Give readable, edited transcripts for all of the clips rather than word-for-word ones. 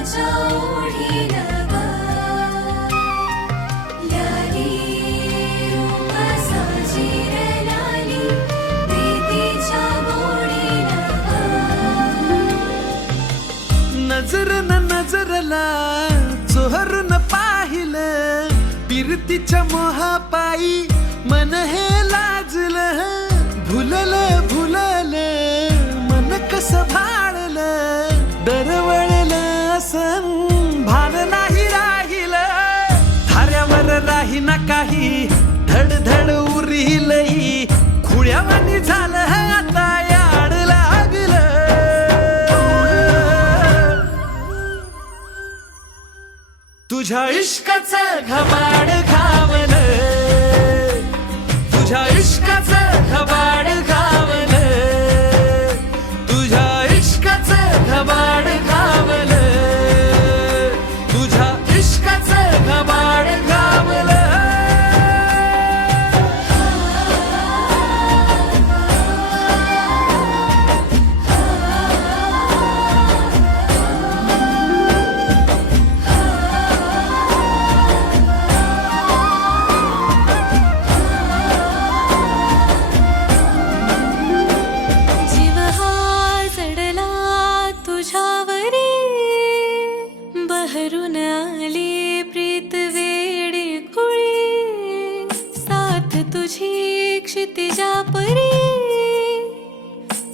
प्रेमाच्या ओढीन ग लाली रूप साजीर लाली प्रीतीच्या गोडीन ग नजर न नजरला चोरून पाहिलं पिरतीच्या मोहापायी मन हे लाजलं भुललं भुललं मन कसं भाळलं दरवळलं असं भान नाही राहिलं थाऱ्यावर राही ना काही धड धड उरिलही खुळ्यावानी झालं आता याड लागलं तुझ्या इश्काचं घबाड घावलं तुझ्या इश्काचं घबाड घावलं तुझ्या इश्काचं घबाड घावलं तुझ्या इश्काचं घबाड घावलं जीव हा जडला तुझ्यावरी बहरून आली प्रीत वेडी खुळी साथ तुझी क्षितिजा परी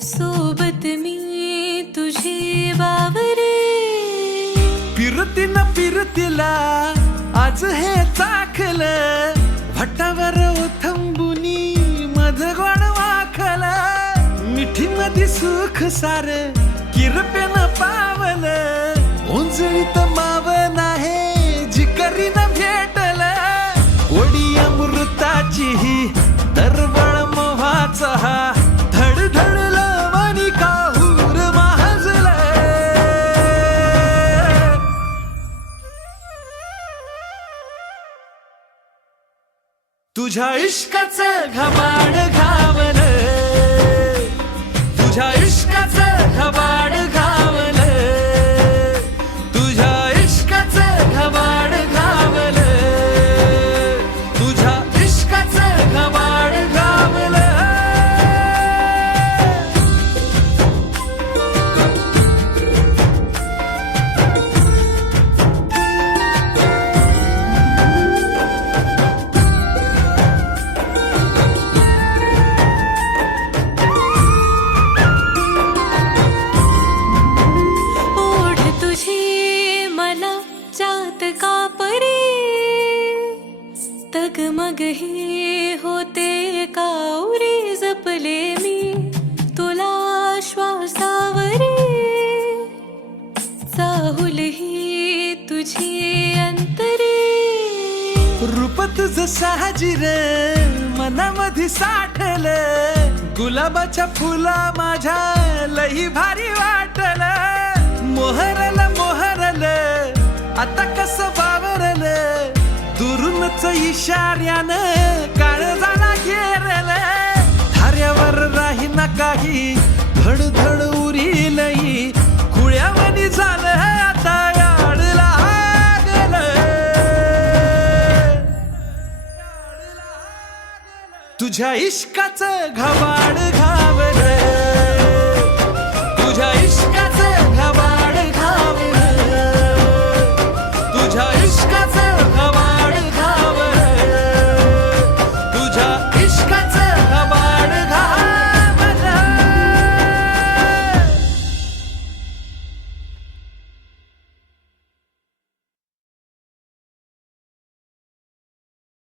सोबत मी तुझी बावरी पिरतीनं पिरतीला आज हे चाखलं भटावर ओथंबुनी मधगोड वाखलं मिठी मध्ये सुख सार किरपेनं पावलं उंजळीत मावन आहे जिकरीनं भेटलं ओडी अमृताची ही दरवळ मोहाचा हा धडधडलं मनी काहूर माजलं तुझ्या इश्काचं घबाड घावलं तुझ्या इश्काचं घबाड घावलं तुझ्या इश्काचं घबाड घावलं तुझ्या इश्काचं घबाड घावलं ओढ तुझी मला जात का परी तगमग ही होते काउरी जपले मी तुला श्वासावरी चाहुल ही तुझी अंतरी रूप तुझं साजिर मनामध्ये साठलं गुलाबाच्या फुला माझ्या लई भारी वाटलं मोहरलं मोहरलं आता कसं बावरलं दुरूनच इशाऱ्यानं काळजाला घेरलं धाऱ्यावर राही ना काही धड धड उरिलही खुळ्यावानी झालं आता याड लागलं तुझ्या इश्काचं घबाड घावलं तुझ्या इश्काचं घबाड घावलं तुझ्या इश्काचं